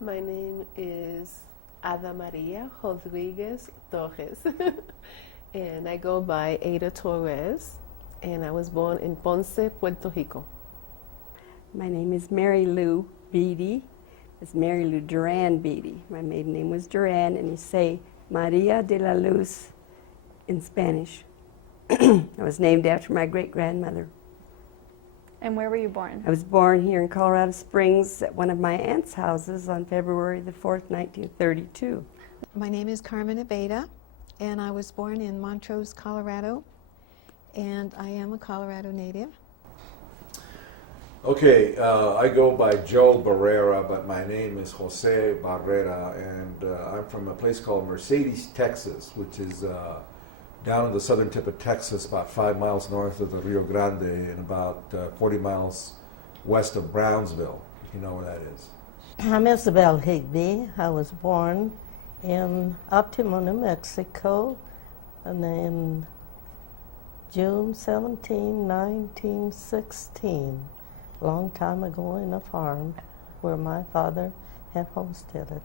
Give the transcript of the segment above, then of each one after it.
My name is Ada Maria Rodriguez Torres, and I go by Ada Torres, and I was born in Ponce, Puerto Rico. My name is Mary Lou Beatty. It's Mary Lou Duran Beatty. My maiden name was Duran, and you say Maria de la Luz in Spanish. I was named after my great-grandmother. And where were you born? I was born here in Colorado Springs at one of my aunt's houses on February the 4th, 1932. My name is Carmen Abeyta, and I was born in Montrose, Colorado, and I am a Colorado native. Okay, I go by Joe Barrera, but my name is Jose Barrera, and I'm from a place called Mercedes, Texas, which is down in the southern tip of Texas, about 5 miles north of the Rio Grande and about 40 miles west of Brownsville, if you know where that is. I'm Isabel Higby. I was born in Optimo, New Mexico, and in June 17, 1916, a long time ago in a farm where my father had homesteaded.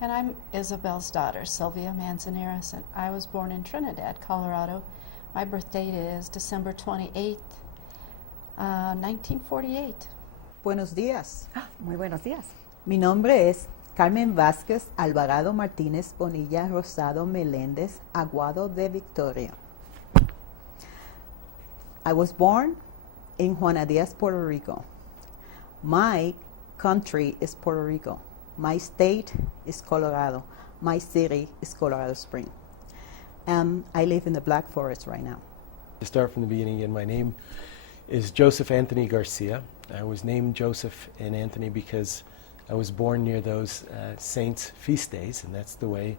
And I'm Isabel's daughter, Sylvia Manzanares, and I was born in Trinidad, Colorado. My birth date is December 28th, 1948. Buenos días. Muy buenos días. Mi nombre es Carmen Vazquez Alvarado Martínez Bonilla Rosado Meléndez Aguado de Victoria. I was born in Juana Díaz, Puerto Rico. My country is Puerto Rico. My state is Colorado. My city is Colorado Springs. I live in the Black Forest right now. To start from the beginning again, my name is Joseph Anthony Garcia. I was named Joseph and Anthony because I was born near those saints' feast days, and that's the way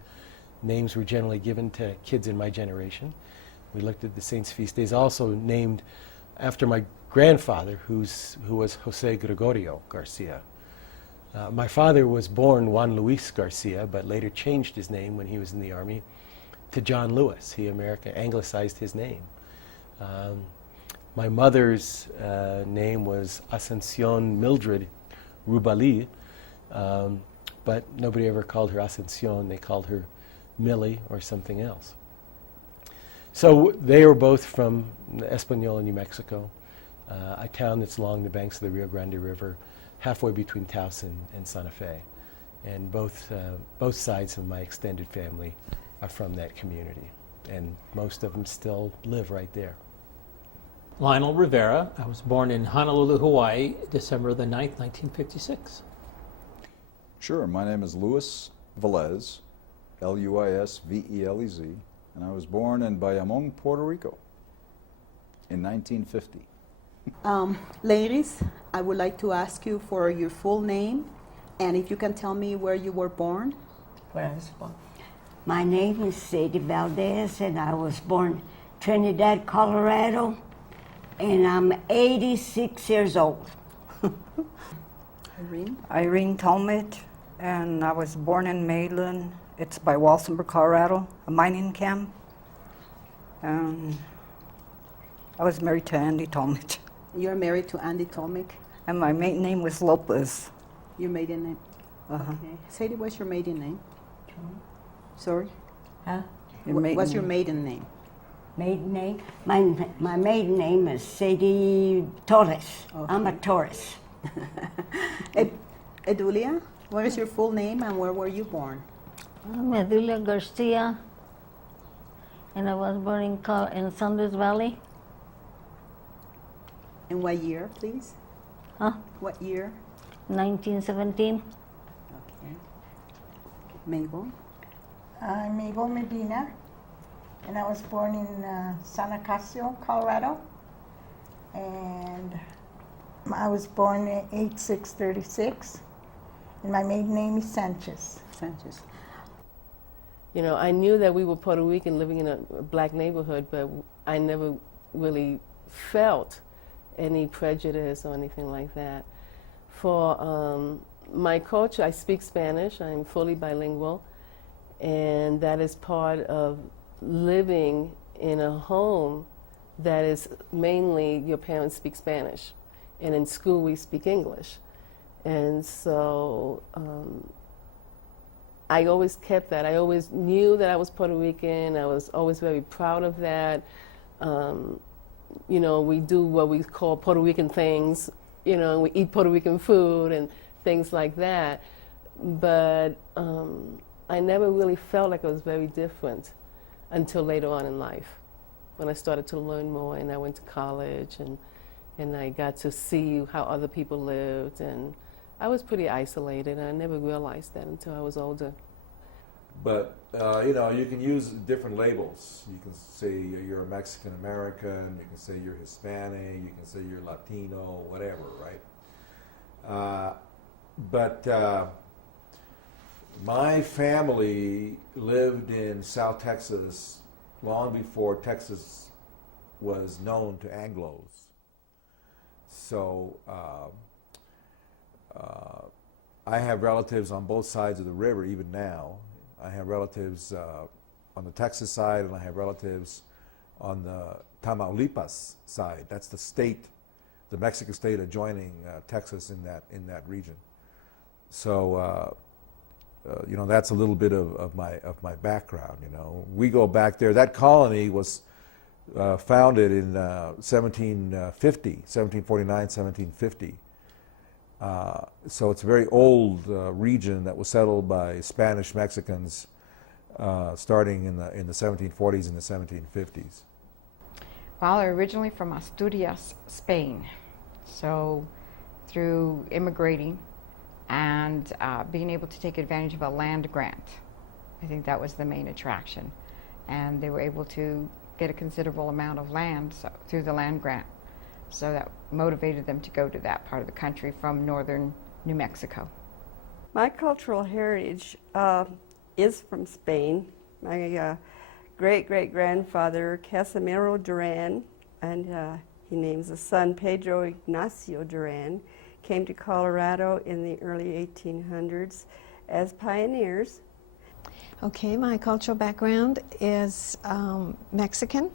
names were generally given to kids in my generation. We looked at the saints' feast days, also named after my grandfather, who was Jose Gregorio Garcia. My father was born Juan Luis Garcia, but later changed his name when he was in the Army to John Lewis. He anglicized his name. My mother's name was Ascensión Mildred Rubali, but nobody ever called her Ascensión. They called her Millie or something else. So they were both from Española, New Mexico, a town that's along the banks of the Rio Grande River, halfway between Taos and Santa Fe. And both sides of my extended family are from that community. And most of them still live right there. Lionel Rivera. I was born in Honolulu, Hawaii, December the 9th, 1956. Sure, my name is Luis Velez, Luisvelez, and I was born in Bayamon, Puerto Rico in 1950. Ladies, I would like to ask you for your full name, and if you can tell me where you were born. Where I was born. My name is Sadie Valdez, and I was born Trinidad, Colorado, and I'm 86 years old. Irene? Irene Talmadge, and I was born in Maitland. It's by Walsenburg, Colorado, a mining camp. I was married to Andy Talmadge. You're married to Andy Talmadge? And my maiden name was Lopez. Your maiden name? Uh-huh. Okay. Sadie, what's your maiden name? Sorry? Huh? What's your maiden name? Maiden name? My maiden name is Sadie Torres. Okay. I'm a Taurus. Edulia, what is your full name and where were you born? I'm Edulia Garcia, and I was born in Sanders Valley. In what year, please? Huh? What year? 1917. Okay. Mabel? I'm Mabel Medina, and I was born in San Acacio, Colorado. And I was born in 8636, and my maiden name is Sanchez. Sanchez. You know, I knew that we were Puerto Rican living in a black neighborhood, but I never really felt any prejudice or anything like that. For my culture, I speak Spanish. I'm fully bilingual, and that is part of living in a home that is mainly your parents speak Spanish, and in school we speak English. And so I always kept that. I always knew that I was Puerto Rican. I was always very proud of that. You know, we do what we call Puerto Rican things, you know, we eat Puerto Rican food and things like that. But I never really felt like I was very different until later on in life, when I started to learn more and I went to college and I got to see how other people lived, and I was pretty isolated, and I never realized that until I was older. But, you know, you can use different labels. You can say you're a Mexican American, you can say you're Hispanic, you can say you're Latino, whatever, right? But my family lived in South Texas long before Texas was known to Anglos. So I have relatives on both sides of the river even now. I have relatives on the Texas side, and I have relatives on the Tamaulipas side. That's the state, the Mexican state adjoining Texas in that region. So you know, that's a little bit of my background. You know, we go back there. That colony was founded in 1749, 1750. So it's a very old region that was settled by Spanish Mexicans starting in the 1740s and the 1750s. Well, they're originally from Asturias, Spain. So through immigrating and being able to take advantage of a land grant, I think that was the main attraction. And they were able to get a considerable amount of land through the land grant. So that motivated them to go to that part of the country from northern New Mexico. My cultural heritage is from Spain. My great-great-grandfather, Casimiro Duran, and he names his son Pedro Ignacio Duran, came to Colorado in the early 1800s as pioneers. Okay, my cultural background is Mexican.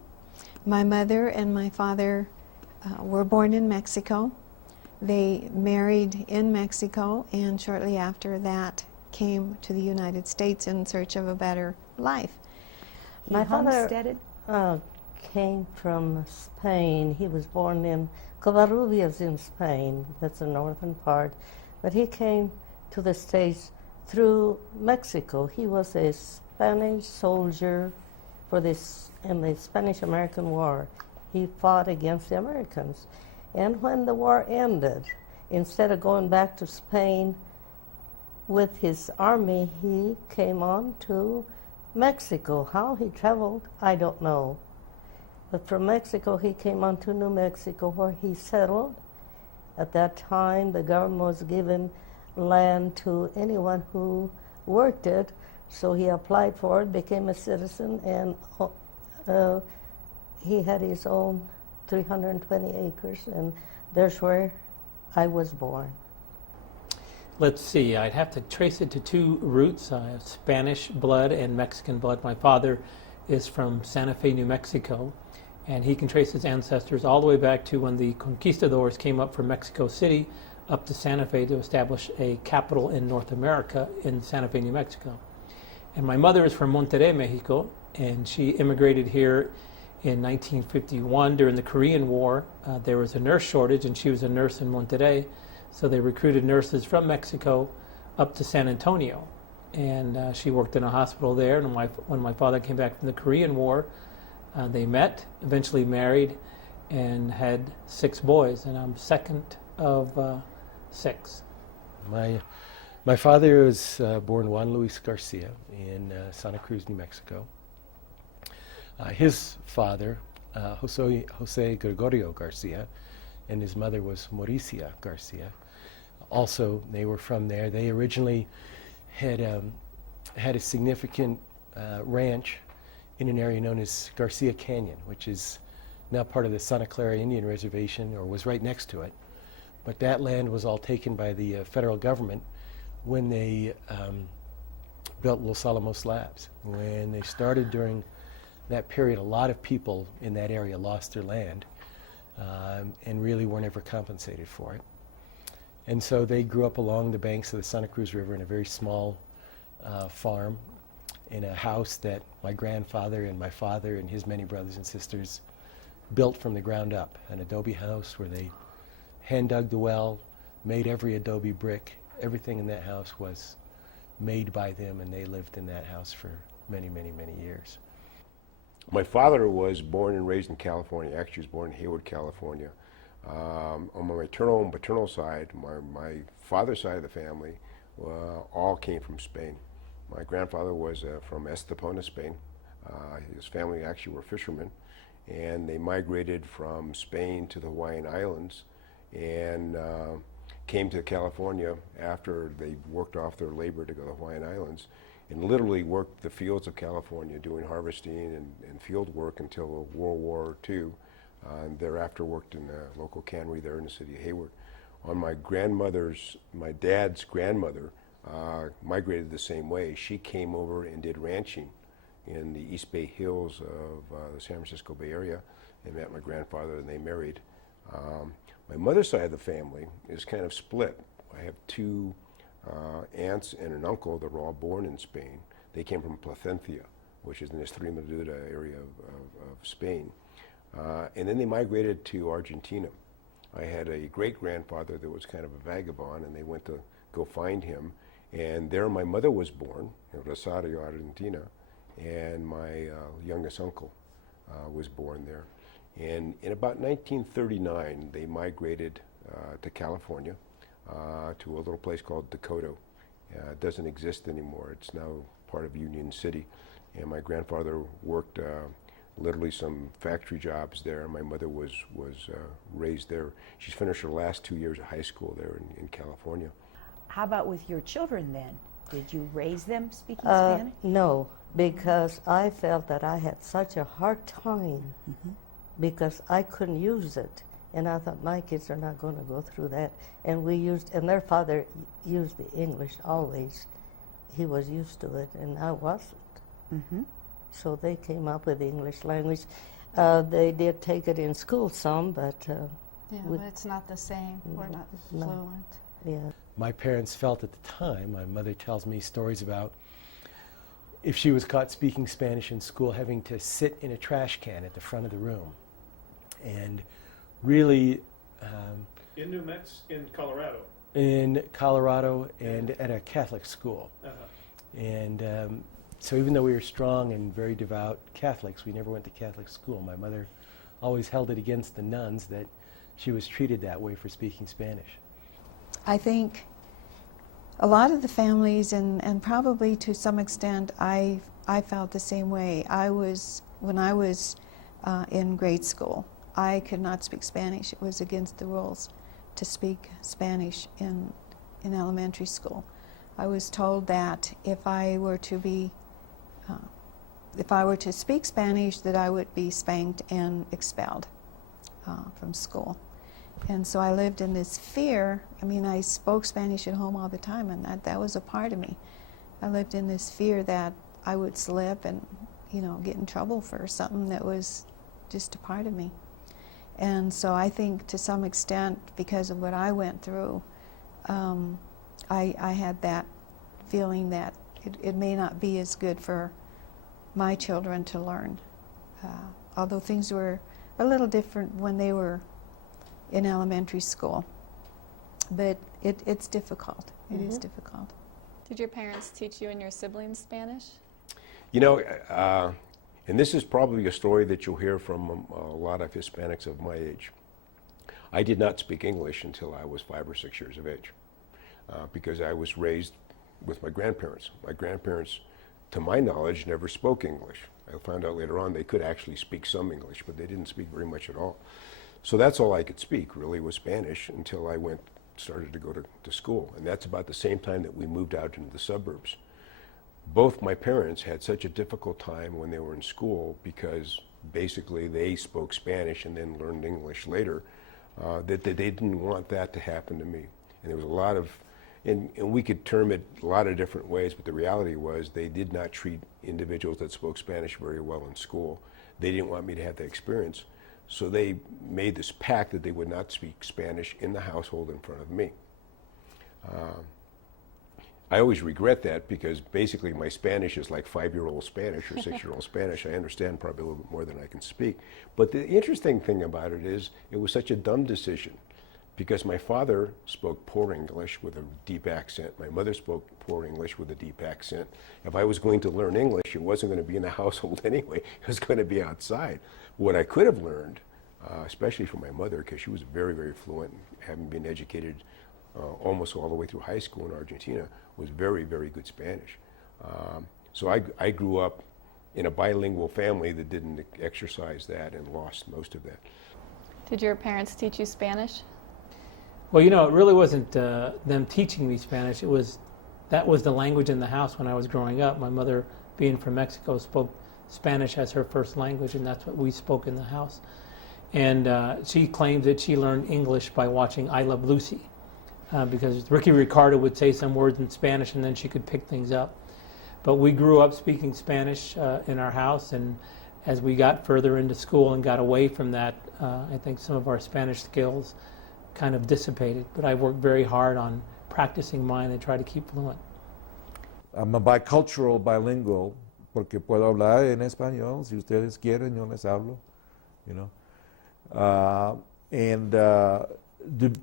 My mother and my father were born in Mexico. They married in Mexico, and shortly after that came to the United States in search of a better life. My father came from Spain. He was born in Covarrubias in Spain. That's the northern part. But he came to the States through Mexico. He was a Spanish soldier in the Spanish-American War. He fought against the Americans. And when the war ended, instead of going back to Spain with his army, he came on to Mexico. How he traveled, I don't know. But from Mexico, he came on to New Mexico, where he settled. At that time, the government was giving land to anyone who worked it, so he applied for it, became a citizen, and he had his own 320 acres, and there's where I was born. Let's see, I'd have to trace it to two roots. I have Spanish blood and Mexican blood. My father is from Santa Fe, New Mexico, and he can trace his ancestors all the way back to when the conquistadors came up from Mexico City up to Santa Fe to establish a capital in North America in Santa Fe, New Mexico. And my mother is from Monterrey, Mexico, and she immigrated here in 1951 during the Korean War. There was a nurse shortage, and she was a nurse in Monterrey, so they recruited nurses from Mexico up to San Antonio. And she worked in a hospital there, and when my father came back from the Korean War, they met, eventually married, and had 6 boys, and I'm second of 6. My father was born Juan Luis Garcia in Santa Cruz, New Mexico. His father, Jose Gregorio Garcia, and his mother was Mauricia Garcia. Also, they were from there. They originally had a significant ranch in an area known as Garcia Canyon, which is now part of the Santa Clara Indian Reservation, or was right next to it. But that land was all taken by the federal government when they built Los Alamos Labs. When they started during that period, a lot of people in that area lost their land and really weren't ever compensated for it. And so they grew up along the banks of the Santa Cruz River in a very small farm, in a house that my grandfather and my father and his many brothers and sisters built from the ground up, an adobe house where they hand dug the well, made every adobe brick. Everything in that house was made by them, and they lived in that house for many, many, many years. My father was born and raised in California. Actually, he was born in Hayward, California. On my maternal and paternal side, my father's side of the family all came from Spain. My grandfather was from Estepona, Spain. His family actually were fishermen, and they migrated from Spain to the Hawaiian Islands and came to California after they worked off their labor to go to the Hawaiian Islands, and literally worked the fields of California doing harvesting and field work until World War II, and thereafter worked in a local cannery there in the city of Hayward. On my dad's grandmother migrated the same way. She came over and did ranching in the East Bay Hills of the San Francisco Bay Area, and met my grandfather, and they married. My mother's side of the family is kind of split. I have 2 aunts and an uncle that were all born in Spain. They came from Placencia, which is in the Extremadura area of Spain. And then they migrated to Argentina. I had a great-grandfather that was kind of a vagabond, and they went to go find him. And there my mother was born, in Rosario, Argentina, and my youngest uncle was born there. And in about 1939, they migrated to California, to a little place called Dakota. It doesn't exist anymore. It's now part of Union City. And my grandfather worked literally some factory jobs there. My mother was raised there. She's finished her last 2 years of high school there in California. How about with your children then? Did you raise them speaking Spanish? No, because I felt that I had such a hard time because I couldn't use it. And I thought, my kids are not going to go through that. And their father used the English always. He was used to it, and I wasn't. So they came up with the English language. They did take it in school some, but... but it's not the same. We're not fluent. Yeah. My parents felt at the time, my mother tells me stories about if she was caught speaking Spanish in school, having to sit in a trash can at the front of the room. And really... in Colorado? In Colorado and at a Catholic school. And so even though we were strong and very devout Catholics, we never went to Catholic school. My mother always held it against the nuns that she was treated that way for speaking Spanish. I think a lot of the families, and probably to some extent, I felt the same way. When I was in grade school, I could not speak Spanish. It was against the rules to speak Spanish in elementary school. I was told that if I were to speak Spanish, that I would be spanked and expelled from school. And so I lived in this fear. I mean, I spoke Spanish at home all the time, and that was a part of me. I lived in this fear that I would slip and, get in trouble for something that was just a part of me. And so I think to some extent, because of what I went through, I had that feeling that it may not be as good for my children to learn, although things were a little different when they were in elementary school. But it's difficult. It is difficult. Did your parents teach you and your siblings Spanish? You know, and this is probably a story that you'll hear from a lot of Hispanics of my age. I did not speak English until I was 5 or 6 years of age, because I was raised with my grandparents. My grandparents, to my knowledge, never spoke English. I found out later on they could actually speak some English, but they didn't speak very much at all. So that's all I could speak, really, was Spanish until I started to go to school. And that's about the same time that we moved out into the suburbs. Both my parents had such a difficult time when they were in school because basically they spoke Spanish and then learned English later, that they didn't want that to happen to me. And there was a lot of, and we could term it a lot of different ways, but the reality was they did not treat individuals that spoke Spanish very well in school. They didn't want me to have that experience. So they made this pact that they would not speak Spanish in the household in front of me. I always regret that because basically my Spanish is like 5-year-old Spanish or 6-year-old Spanish. I understand probably a little bit more than I can speak. But the interesting thing about it is it was such a dumb decision because my father spoke poor English with a deep accent. My mother spoke poor English with a deep accent. If I was going to learn English, it wasn't going to be in the household anyway. It was going to be outside. What I could have learned, especially from my mother, because she was very, very fluent, having been educated almost all the way through high school in Argentina, was very, very good Spanish. So I grew up in a bilingual family that didn't exercise that and lost most of that. Did your parents teach you Spanish? Well, you know, it really wasn't them teaching me Spanish. That was the language in the house when I was growing up. My mother, being from Mexico, spoke Spanish as her first language, and that's what we spoke in the house. And she claims that she learned English by watching I Love Lucy, because Ricky Ricardo would say some words in Spanish and then she could pick things up. But we grew up speaking Spanish in our house, and as we got further into school and got away from that, I think some of our Spanish skills kind of dissipated. But I worked very hard on practicing mine and try to keep fluent. I'm a bicultural bilingual, porque puedo hablar en español, si ustedes quieren, yo les hablo, you know.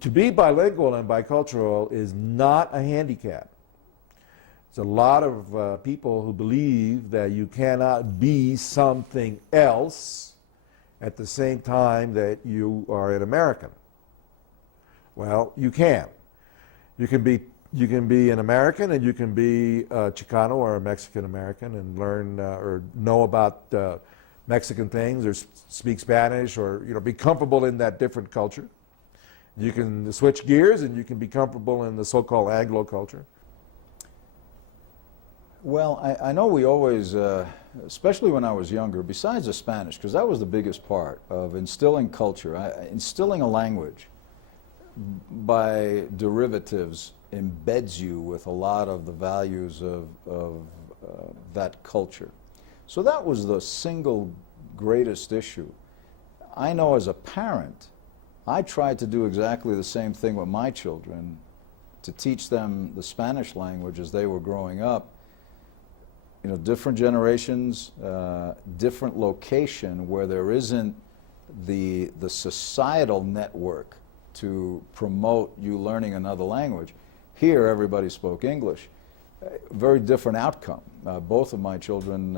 To be bilingual and bicultural is not a handicap. There's a lot of people who believe that you cannot be something else at the same time that you are an American. Well, you can. You can be an American and you can be a Chicano or a Mexican American and learn or know about Mexican things or speak Spanish or be comfortable in that different culture. You can switch gears and you can be comfortable in the so-called Anglo culture. Well, I know we always, especially when I was younger, besides the Spanish, because that was the biggest part of instilling culture, instilling a language by derivatives embeds you with a lot of the values of that culture. So that was the single greatest issue. I know as a parent, I tried to do exactly the same thing with my children, to teach them the Spanish language as they were growing up. You know, different generations, different location where there isn't the societal network to promote you learning another language. Here, everybody spoke English. Very different outcome. Both of my children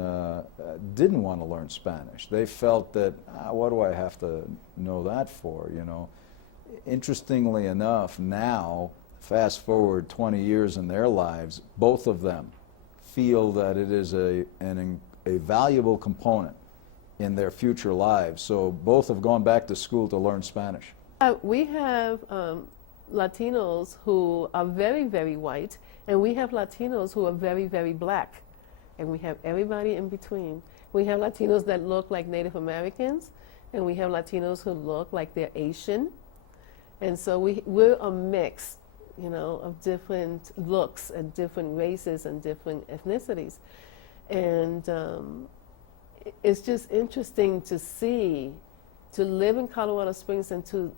didn't want to learn Spanish. They felt that, what do I have to know that for, you know? Interestingly enough, now, fast forward 20 years in their lives, both of them feel that it is a valuable component in their future lives. So both have gone back to school to learn Spanish. We have Latinos who are very, very white, and we have Latinos who are very, very black, and we have everybody in between. We have Latinos that look like Native Americans, and we have Latinos who look like they're Asian, and so we're a mix, you know, of different looks and different races and different ethnicities, and it's just interesting to see, to live in Colorado Springs and to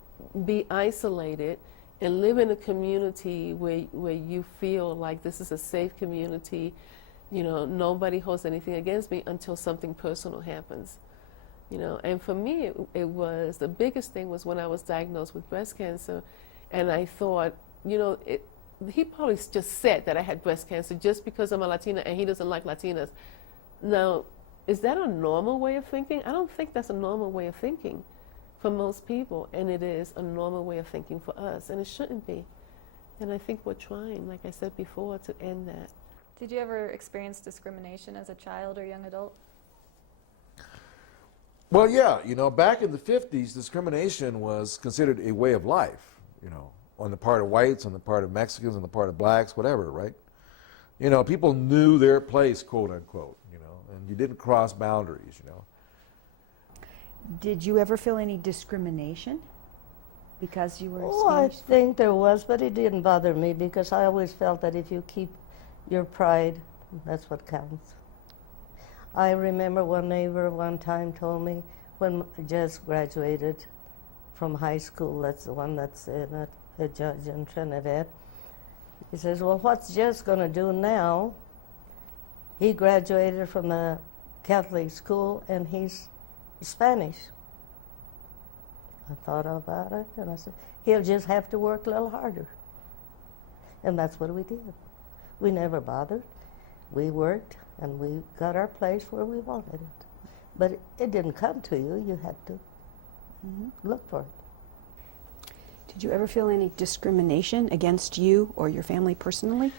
be isolated and live in a community where you feel like this is a safe community You know, nobody holds anything against me until something personal happens. You know, and for me, it was, the biggest thing was when I was diagnosed with breast cancer, and I thought, you know, he probably just said that I had breast cancer just because I'm a Latina and he doesn't like Latinas. Now, is that a normal way of thinking? I don't think that's a normal way of thinking for most people, and it is a normal way of thinking for us, and it shouldn't be. And I think we're trying, like I said before, to end that. Did you ever experience discrimination as a child or young adult? Well, yeah, you know, back in the 50s, discrimination was considered a way of life, you know, on the part of whites, on the part of Mexicans, on the part of blacks, whatever, right? You know, people knew their place, quote unquote, you know, and you didn't cross boundaries, you know. Did you ever feel any discrimination because you were Oh, I Spanish? think there was, but it didn't bother me because I always felt that if you keep your pride, that's what counts. I remember one neighbor one time told me when I just graduated from high school, that's the one that's a judge in Trinidad. He says, well, what's Jess going to do now? He graduated from the Catholic school and he's Spanish. I thought about it and I said, he'll just have to work a little harder. And that's what we did. We never bothered. We worked and we got our place where we wanted it. But it didn't come to you. You had to look for it. Did you ever feel any discrimination against you or your family personally?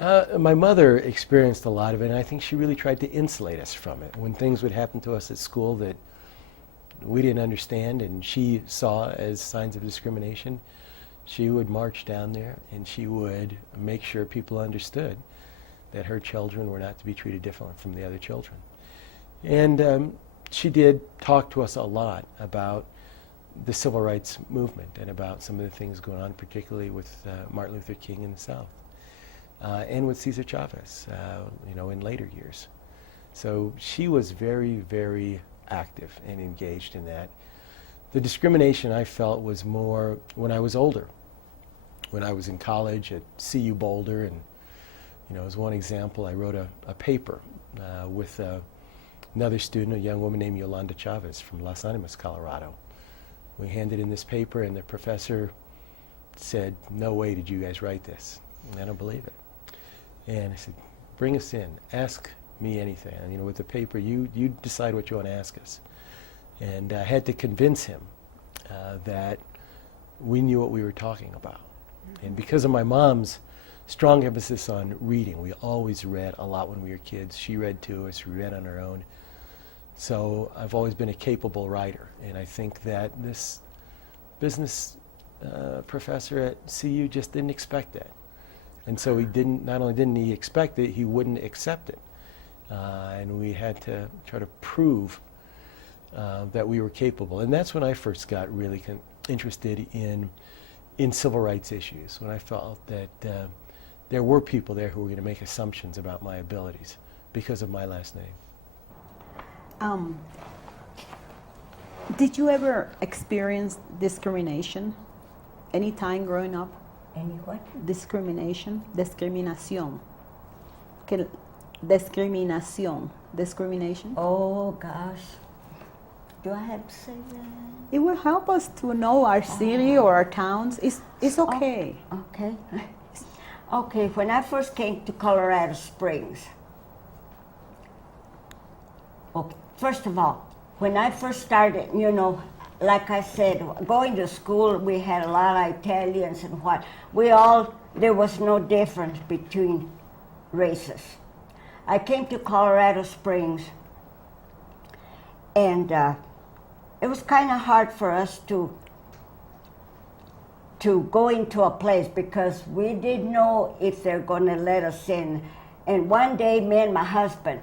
My mother experienced a lot of it, and I think she really tried to insulate us from it. When things would happen to us at school that we didn't understand and she saw as signs of discrimination, she would march down there and she would make sure people understood that her children were not to be treated differently from the other children. And she did talk to us a lot about the civil rights movement and about some of the things going on, particularly with Martin Luther King in the South, and with Cesar Chavez, you know, in later years. So she was very, very active and engaged in that. The discrimination I felt was more when I was older, when I was in college at CU Boulder, and you know, as one example, I wrote a paper with another student, a young woman named Yolanda Chavez from Las Animas, Colorado. We handed in this paper and the professor said, no way did you guys write this. And I don't believe it. And I said, bring us in, ask me anything. And, you know, with the paper, you decide what you want to ask us. And I had to convince him that we knew what we were talking about. And because of my mom's strong emphasis on reading, we always read a lot when we were kids. She read to us, we read on our own. So I've always been a capable writer, and I think that this business professor at CU just didn't expect that. And so he didn't, not only didn't he expect it, he wouldn't accept it. And we had to try to prove that we were capable. And that's when I first got really interested in civil rights issues, when I felt that there were people there who were going to make assumptions about my abilities because of my last name. Did you ever experience discrimination any time growing up? Any what? Discrimination. Discriminación. Discrimination. Oh, gosh. Do I have to say that? It will help us to know our city or our towns. It's okay. Oh, okay. Okay, when I first came to Colorado Springs, okay, first of all, when I first started, you know, like I said, going to school, we had a lot of Italians and what. There was no difference between races. I came to Colorado Springs, and it was kind of hard for us to go into a place because we didn't know if they're going to let us in. And one day, me and my husband,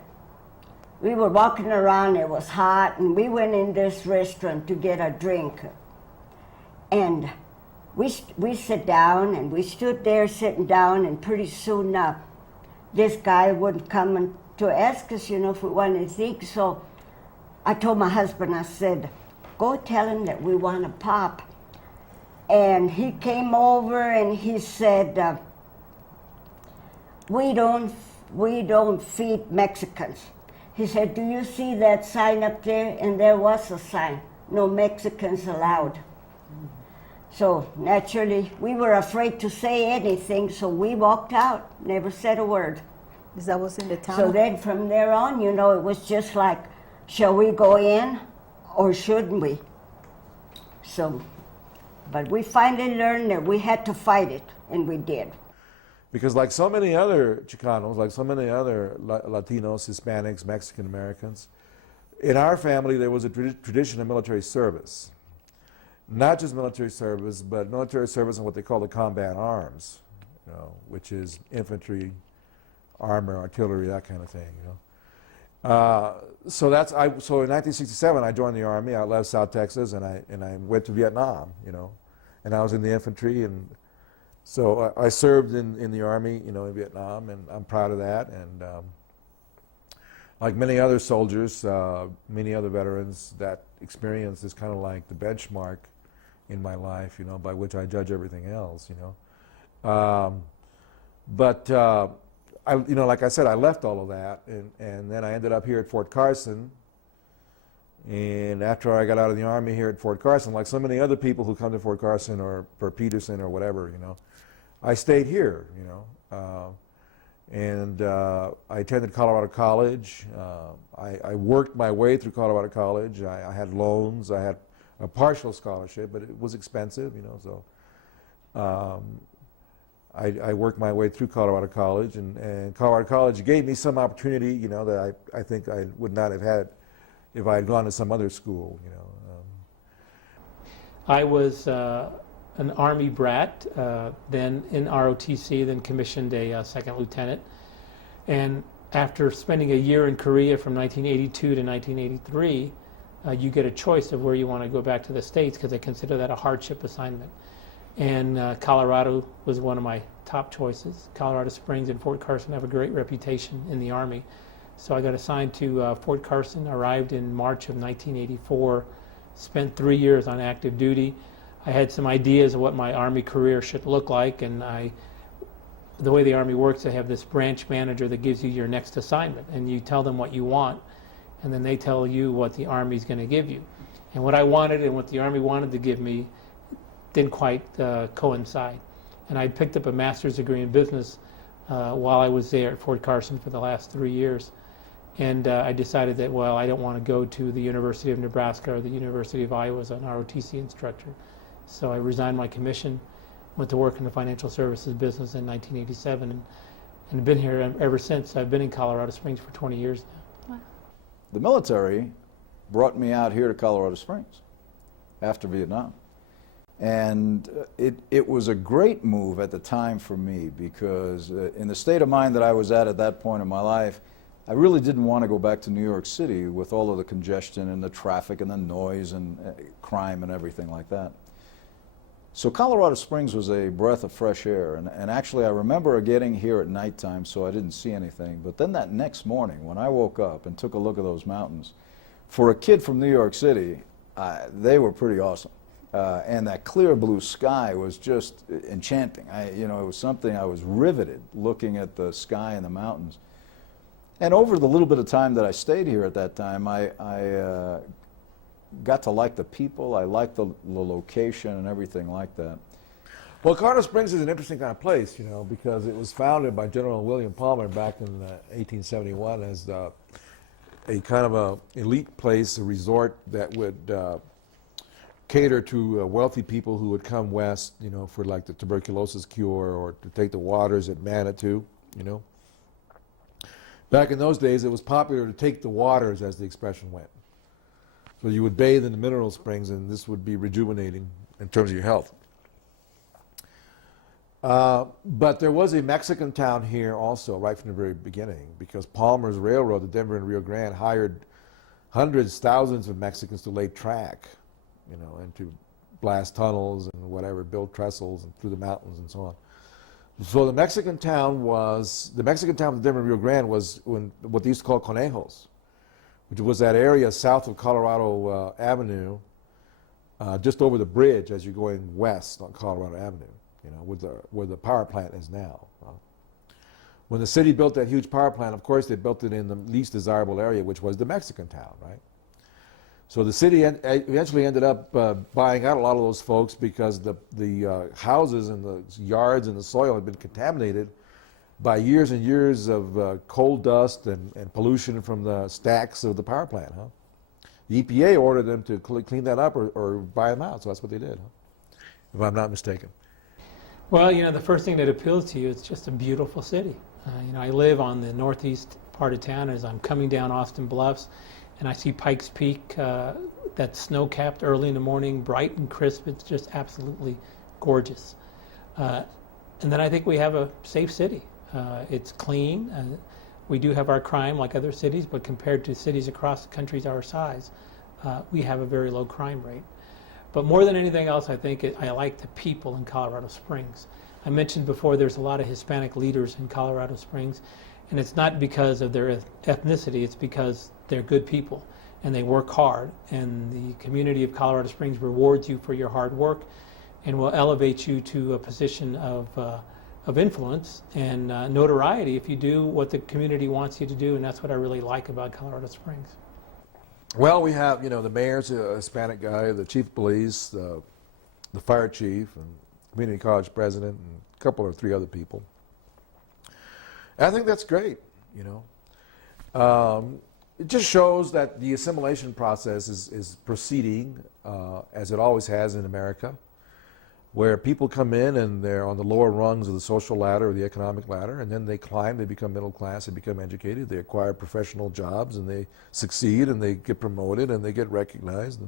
we were walking around, it was hot, and we went in this restaurant to get a drink. And we sat down, and we stood there sitting down, and pretty soon this guy wouldn't come to ask us, you know, if we wanted to think. So I told my husband, I said, go tell him that we want to pop. And he came over and he said, we don't we don't feed Mexicans. He said, do you see that sign up there? And there was a sign, no Mexicans allowed. So naturally, we were afraid to say anything, so we walked out, never said a word. Is that what's in the town? So then from there on, you know, it was just like, shall we go in or shouldn't we? So, but we finally learned that we had to fight it, and we did. Because like so many other Chicanos, like so many other Latinos, Hispanics, Mexican Americans, in our family there was a tradition of military service. Not just military service, but military service in what they call the combat arms, you know, which is infantry, armor, artillery, that kind of thing, you know. So in 1967 I joined the Army. I left South Texas and I went to Vietnam, you know, and I was in the infantry, and so I served in the Army, you know, in Vietnam, and I'm proud of that. And like many other soldiers, many other veterans, that experience is kind of like the benchmark in my life, you know, by which I judge everything else, you know. You know, like I said, I left all of that, and then I ended up here at Fort Carson. And after I got out of the Army here at Fort Carson, like so many other people who come to Fort Carson or for Peterson or whatever, you know, I stayed here, you know. I attended Colorado College. I worked my way through Colorado College. I had loans. I had a partial scholarship, but it was expensive, you know, so I worked my way through Colorado College, and Colorado College gave me some opportunity, you know, that I think I would not have had if I had gone to some other school, you know. I was an Army brat, then in ROTC, then commissioned a second lieutenant. And after spending a year in Korea from 1982 to 1983, you get a choice of where you want to go back to the States, because they consider that a hardship assignment. And Colorado was one of my top choices. Colorado Springs and Fort Carson have a great reputation in the Army. So I got assigned to Fort Carson, arrived in March of 1984, spent 3 years on active duty. I had some ideas of what my Army career should look like, and the way the Army works, they have this branch manager that gives you your next assignment, and you tell them what you want, and then they tell you what the Army's going to give you. And what I wanted and what the Army wanted to give me didn't quite coincide. And I picked up a master's degree in business while I was there at Fort Carson for the last 3 years. And I decided that, well, I don't want to go to the University of Nebraska or the University of Iowa as an ROTC instructor. So I resigned my commission, went to work in the financial services business in 1987, and been here ever since. I've been in Colorado Springs for 20 years now. Wow. The military brought me out here to Colorado Springs after Vietnam. And it was a great move at the time for me, because in the state of mind that I was at that point in my life, I really didn't want to go back to New York City with all of the congestion and the traffic and the noise and crime and everything like that. So Colorado Springs was a breath of fresh air, and actually I remember getting here at nighttime, so I didn't see anything. But then that next morning, when I woke up and took a look at those mountains, for a kid from New York City, they were pretty awesome. And that clear blue sky was just enchanting. You know, it was something I was riveted looking at the sky and the mountains. And over the little bit of time that I stayed here at that time, I got to like the people. I liked the location and everything like that. Well, Colorado Springs is an interesting kind of place, you know, because it was founded by General William Palmer back in 1871 as a kind of a elite place, a resort that would cater to wealthy people who would come west, you know, for like the tuberculosis cure or to take the waters at Manitou, you know. Back in those days, it was popular to take the waters, as the expression went. So you would bathe in the mineral springs, and this would be rejuvenating in terms of your health. But there was a Mexican town here also, right from the very beginning, because Palmer's Railroad, the Denver and Rio Grande, hired hundreds, thousands of Mexicans to lay track, you know, and to blast tunnels and whatever, build trestles and through the mountains and so on. So the Mexican town of the Denver and Rio Grande was what they used to call Conejos, which was that area south of Colorado Avenue, just over the bridge as you're going west on Colorado Avenue, you know, where the power plant is now. When the city built that huge power plant, of course, they built it in the least desirable area, which was the Mexican town, right? So the city eventually ended up buying out a lot of those folks because the houses and the yards and the soil had been contaminated by years and years of coal dust and pollution from the stacks of the power plant. Huh? The EPA ordered them to clean that up or buy them out, so that's what they did, huh? If I'm not mistaken. Well, you know, the first thing that appeals to you is just a beautiful city. You know, I live on the northeast part of town as I'm coming down Austin Bluffs, and I see Pikes Peak, that's snow-capped early in the morning, bright and crisp. It's just absolutely gorgeous. And then I think we have a safe city. It's clean. We do have our crime like other cities, but compared to cities across the country our size, we have a very low crime rate. But more than anything else, I think I like the people in Colorado Springs. I mentioned before there's a lot of Hispanic leaders in Colorado Springs, and it's not because of their ethnicity, it's because they're good people and they work hard, and the community of Colorado Springs rewards you for your hard work and will elevate you to a position of influence and notoriety if you do what the community wants you to do, and that's what I really like about Colorado Springs. Well, we have, you know, the mayor's a Hispanic guy, the chief of police, the fire chief, and community college president, and a couple or three other people. And I think that's great, you know. It just shows that the assimilation process is proceeding as it always has in America, where people come in and they're on the lower rungs of the social ladder or the economic ladder, and then they climb, they become middle class, they become educated, they acquire professional jobs, and they succeed, and they get promoted, and they get recognized,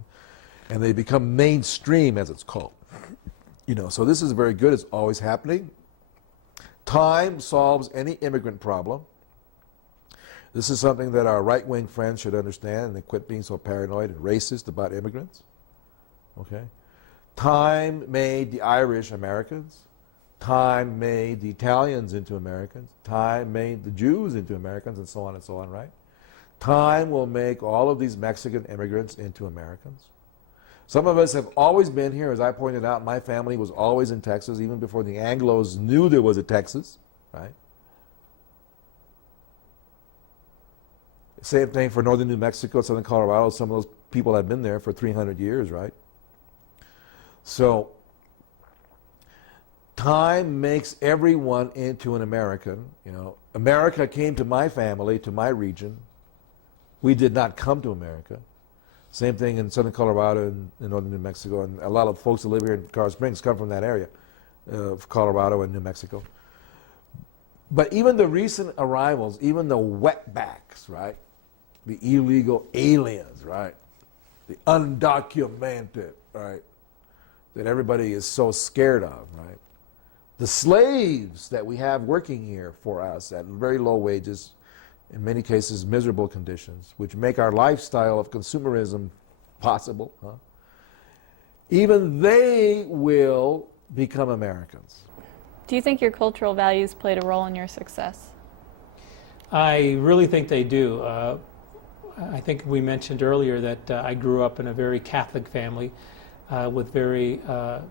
and they become mainstream, as it's called. You know, so this is very good. It's always happening. Time solves any immigrant problem. This is something that our right-wing friends should understand, and they quit being so paranoid and racist about immigrants. Okay? Time made the Irish Americans. Time made the Italians into Americans. Time made the Jews into Americans, and so on, right? Time will make all of these Mexican immigrants into Americans. Some of us have always been here. As I pointed out, my family was always in Texas, even before the Anglos knew there was a Texas, right? Same thing for northern New Mexico, southern Colorado. Some of those people have been there for 300 years, right? So, time makes everyone into an American. You know, America came to my family, to my region. We did not come to America. Same thing in southern Colorado and in northern New Mexico, and a lot of folks that live here in Colorado Springs come from that area of Colorado and New Mexico. But even the recent arrivals, even the wetbacks, right? The illegal aliens, right? The undocumented, right? That everybody is so scared of, right? The slaves that we have working here for us at very low wages, in many cases miserable conditions, which make our lifestyle of consumerism possible, huh? Even they will become Americans. Do you think your cultural values played a role in your success? I really think they do. I think we mentioned earlier that I grew up in a very Catholic family with very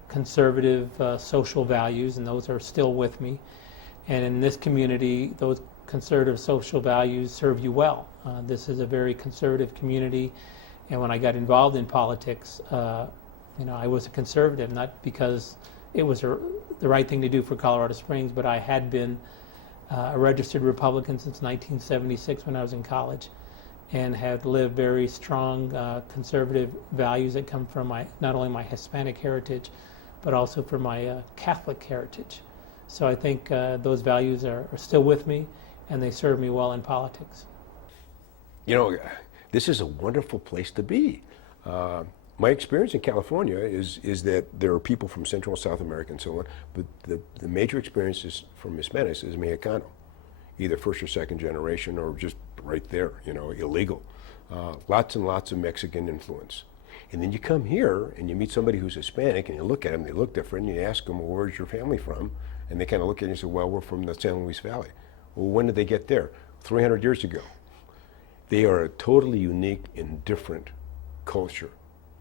conservative social values, and those are still with me. And in this community, those conservative social values serve you well. This is a very conservative community, and when I got involved in politics, you know, I was a conservative, not because it was the right thing to do for Colorado Springs, but I had been a registered Republican since 1976 when I was in college, and have lived very strong conservative values that come from not only my Hispanic heritage, but also from my Catholic heritage. So I think those values are still with me, and they serve me well in politics. You know, this is a wonderful place to be. My experience in California is that there are people from Central and South America and so on, but the major experiences from Hispanics is Mexicano, either first or second generation or just right there, you know, illegal. Lots and lots of Mexican influence. And then you come here and you meet somebody who's Hispanic and you look at them, they look different, and you ask them, well, where's your family from? And they kind of look at you and say, well, we're from the San Luis Valley. Well, when did they get there? 300 years ago. They are a totally unique and different culture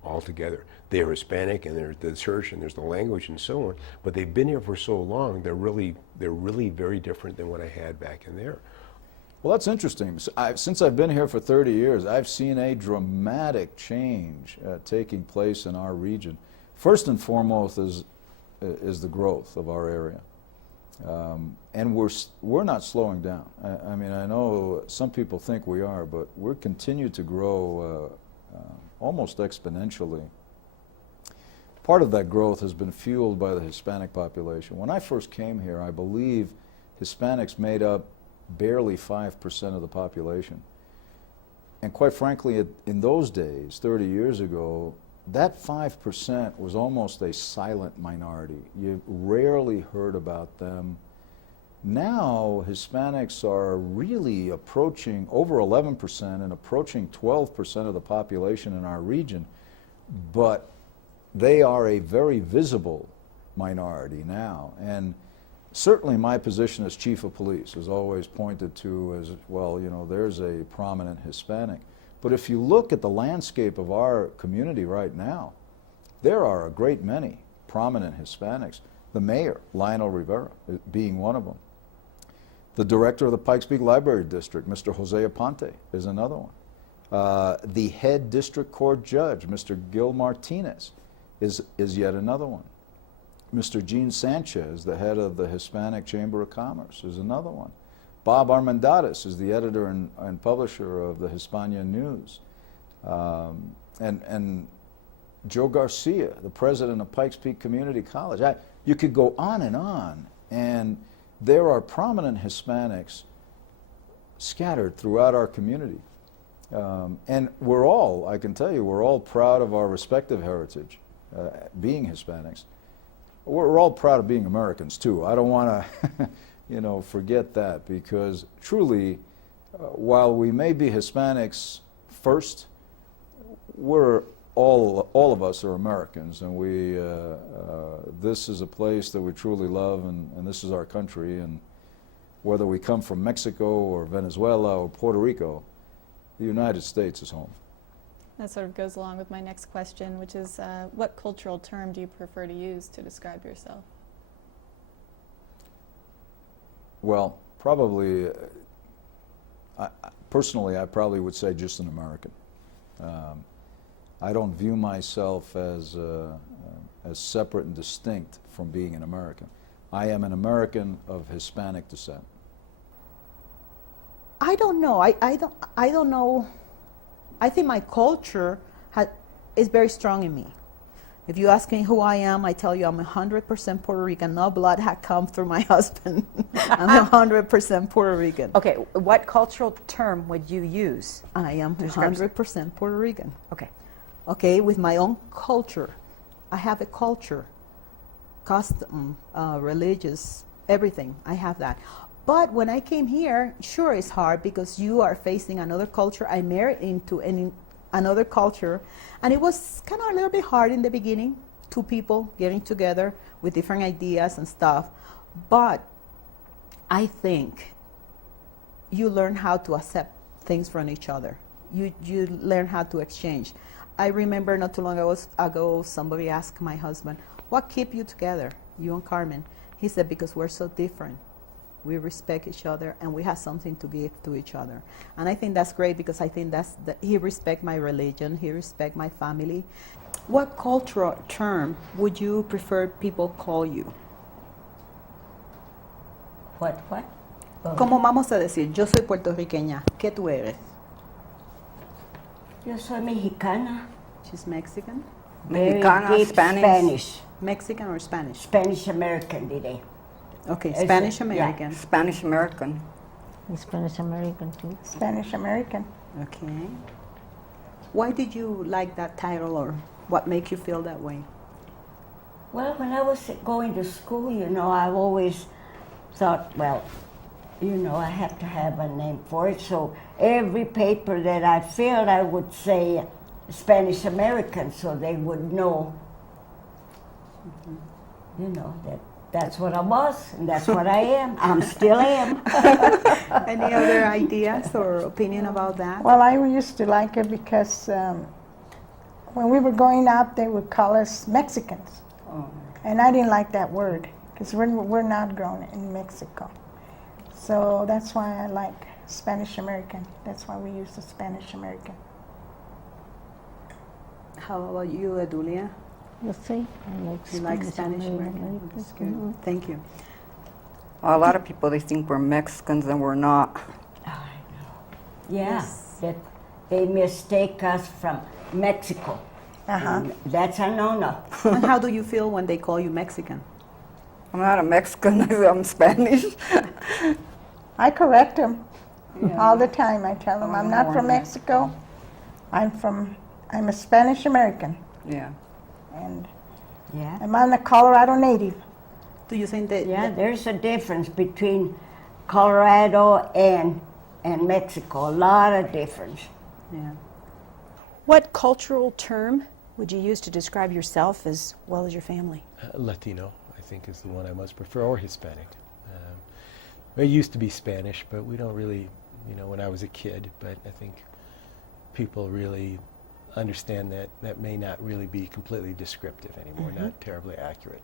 altogether. They're Hispanic, and there's the church, and there's the language, and so on. But they've been here for so long; they're really very different than what I had back in there. Well, that's interesting. Since I've been here for 30 years, I've seen a dramatic change taking place in our region. First and foremost is the growth of our area. And we're not slowing down. I mean, I know some people think we are, but we're continue to grow almost exponentially. Part of that growth has been fueled by the Hispanic population. When I first came here, I believe Hispanics made up barely 5% of the population. And quite frankly, in those days, 30 years ago, that 5% was almost a silent minority. You rarely heard about them. Now, Hispanics are really approaching over 11% and approaching 12% of the population in our region, but they are a very visible minority now. And certainly my position as chief of police is always pointed to as, well, you know, there's a prominent Hispanic. But if you look at the landscape of our community right now, there are a great many prominent Hispanics. The mayor, Lionel Rivera, being one of them. The director of the Pikes Peak Library District, Mr. Jose Aponte, is another one. The head district court judge, Mr. Gil Martinez, is yet another one. Mr. Gene Sanchez, the head of the Hispanic Chamber of Commerce, is another one. Bob Armendariz is the editor and publisher of the Hispania News. And Joe Garcia, the president of Pikes Peak Community College. You could go on, and there are prominent Hispanics scattered throughout our community. And we're all, I can tell you, we're all proud of our respective heritage, being Hispanics. We're all proud of being Americans, too. I don't want to you know, forget that, because truly, while we may be Hispanics first, we're all of us are Americans, and we this is a place that we truly love, and this is our country, and whether we come from Mexico or Venezuela or Puerto Rico, the United States is home. That sort of goes along with my next question, which is what cultural term do you prefer to use to describe yourself? Well, probably, personally, I probably would say just an American. I don't view myself as separate and distinct from being an American. I am an American of Hispanic descent. I don't know. I don't know. I think my culture is very strong in me. If you ask me who I am, I tell you I'm 100% Puerto Rican. No blood had come through my husband. I'm 100% Puerto Rican. Okay, what cultural term would you use? I am 100% Puerto Rican. Okay. Okay, with my own culture. I have a culture, custom, religious, everything. I have that. But when I came here, sure, it's hard because you are facing another culture. I married into another culture, and it was kind of a little bit hard in the beginning, two people getting together with different ideas and stuff. But I think you learn how to accept things from each other. You learn how to exchange. I remember not too long ago, somebody asked my husband, what keeps you together, you and Carmen? He said, because we're so different. We respect each other, and we have something to give to each other. And I think that's great, because I think he respects my religion, he respects my family. What cultural term would you prefer people call you? What? ¿Cómo vamos a decir? Yo soy puertorriqueña. ¿Qué tú eres? Yo soy mexicana. She's Mexican? Mexicana, Spanish. Mexican or Spanish? Spanish American, diré. Okay, Spanish American. Yeah. Spanish American. Spanish American too. Spanish American. Okay. Why did you like that title, or what makes you feel that way? Well, when I was going to school, you know, I always thought, well, you know, I have to have a name for it. So every paper that I filled, I would say Spanish American, so they would know, you know, that's what I was, and that's what I am. I'm still am. Any other ideas or opinion about that? Well, I used to like it because when we were growing up, they would call us Mexicans. Oh. And I didn't like that word because we're not grown in Mexico. So that's why I like Spanish American. That's why we use the Spanish American. How about you, Adulia? The same. I like You like Spanish Spanish American. American? That's good. Mhm. Thank you. A lot of people, they think we're Mexicans and we're not. Yeah, that they mistake us from Mexico. And that's a no-no. And how do you feel when they call you Mexican? I'm not a Mexican, I'm Spanish. I correct them Yeah. all the time. I tell them I'm not from Mexico. I'm a Spanish American. Yeah. And Yeah. I'm a Colorado native. Do you think that? Yeah, there's a difference between Colorado and Mexico. A lot of difference. Yeah. What cultural term would you use to describe yourself as well as your family? Latino, I think, is the one I most prefer, or Hispanic. It used to be Spanish, but we don't really, when I was a kid, but I think people really understand that that may not really be completely descriptive anymore, not terribly accurate.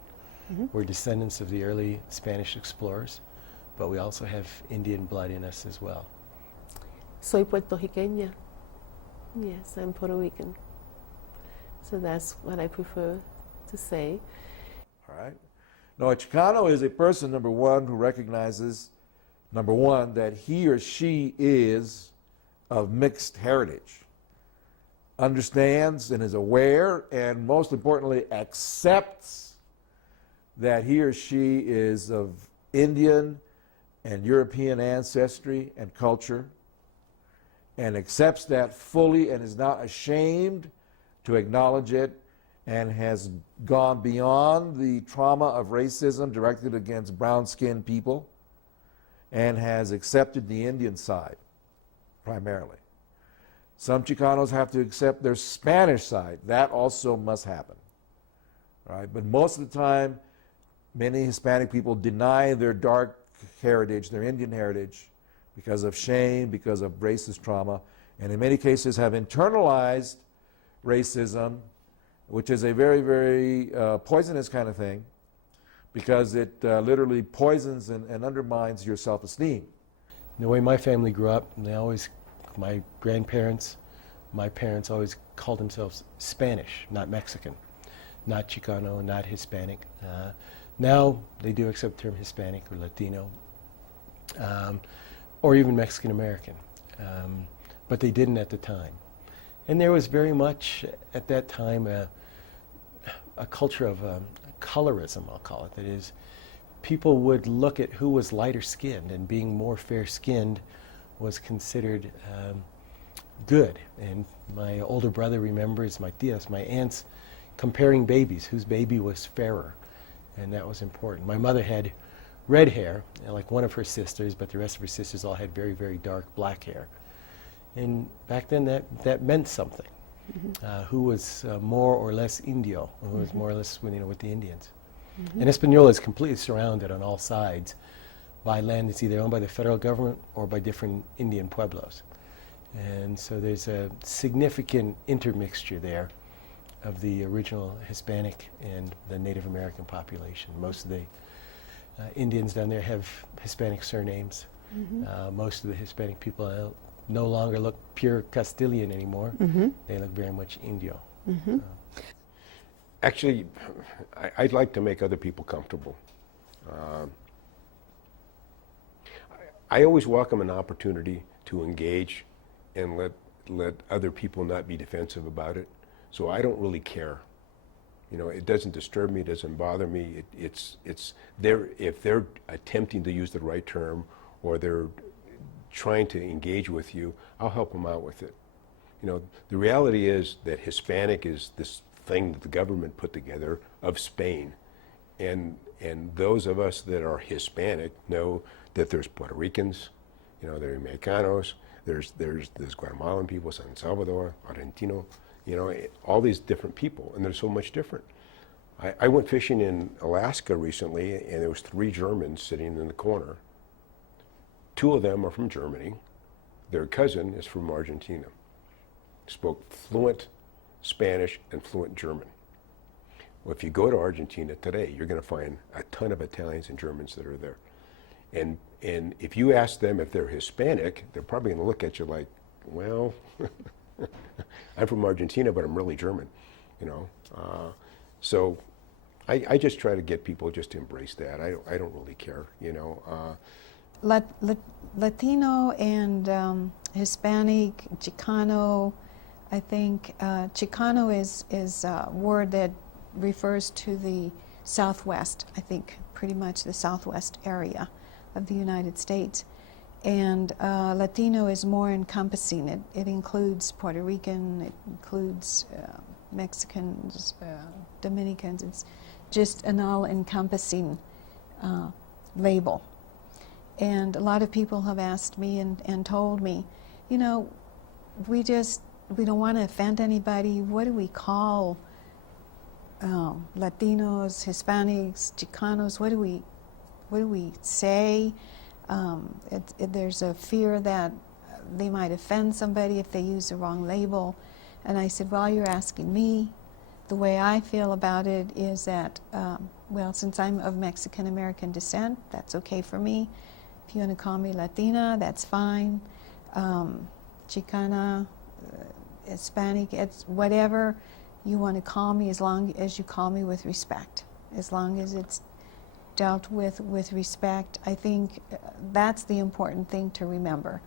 We're descendants of the early Spanish explorers, but we also have Indian blood in us as well. Soy puertorriqueña. Yes, I'm Puerto Rican. So that's what I prefer to say. All right. No, a Chicano is a person, number one, who recognizes, number one, that he or she is of mixed heritage, understands and is aware, and most importantly, accepts that he or she is of Indian and European ancestry and culture, and accepts that fully and is not ashamed to acknowledge it, and has gone beyond the trauma of racism directed against brown-skinned people, and has accepted the Indian side primarily. Some Chicanos have to accept their Spanish side. That also must happen. Right? But most of the time, many Hispanic people deny their dark heritage, their Indian heritage, because of shame, because of racist trauma, and in many cases have internalized racism, which is a very, very poisonous kind of thing, because it literally poisons and undermines your self-esteem. The way my family grew up, my grandparents, my parents always called themselves Spanish, not Mexican, not Chicano, not Hispanic. Now they do accept the term Hispanic or Latino, or even Mexican American, but they didn't at the time. And there was very much at that time a culture of colorism, I'll call it. That is, people would look at who was lighter skinned, and being more fair skinned was considered good. And my older brother remembers, my tias, my aunts, comparing babies, whose baby was fairer, and that was important. My mother had red hair, like one of her sisters, but the rest of her sisters all had very, very dark black hair. And back then that meant something. Who was more or less Indio, who was more or less with the Indians. And Hispaniola is completely surrounded on all sides by land that's either owned by the federal government or by different Indian pueblos. And so there's a significant intermixture there of the original Hispanic and the Native American population. Most of the Indians down there have Hispanic surnames. Most of the Hispanic people no longer look pure Castilian anymore. They look very much Indio. Actually, I'd like to make other people comfortable. I always welcome an opportunity to engage and let other people not be defensive about it. So I don't really care. It doesn't disturb me, it doesn't bother me. It's if they're attempting to use the right term, or they're trying to engage with you, I'll help them out with it. The reality is that Hispanic is this thing that the government put together of Spain. And those of us that are Hispanic know that there's Puerto Ricans, there are Mexicanos, there's Guatemalan people, San Salvador, Argentino, all these different people, and they're so much different. I went fishing in Alaska recently, and there was 3 Germans sitting in the corner. 2 of them are from Germany. Their cousin is from Argentina. Spoke fluent Spanish, and fluent German. Well, if you go to Argentina today, you're going to find a ton of Italians and Germans that are there. And if you ask them if they're Hispanic, they're probably going to look at you like, well, I'm from Argentina, but I'm really German, you know. So I just try to get people just to embrace that. I don't really care, you know. Latino and Hispanic, Chicano, I think Chicano is a word that refers to the Southwest, I think pretty much the Southwest area of the United States. And Latino is more encompassing. It includes Puerto Rican, it includes Mexicans, Dominicans. It's just an all-encompassing label. And a lot of people have asked me and told me, you know, we don't want to offend anybody. What do we call Latinos, Hispanics, Chicanos? What do we say? There's a fear that they might offend somebody if they use the wrong label. And I said, well, you're asking me. The way I feel about it is that, well, since I'm of Mexican-American descent, that's okay for me. If you want to call me Latina, that's fine. Chicana, Hispanic, it's whatever you want to call me, as long as you call me with respect. As long as it's dealt with respect. I think that's the important thing to remember.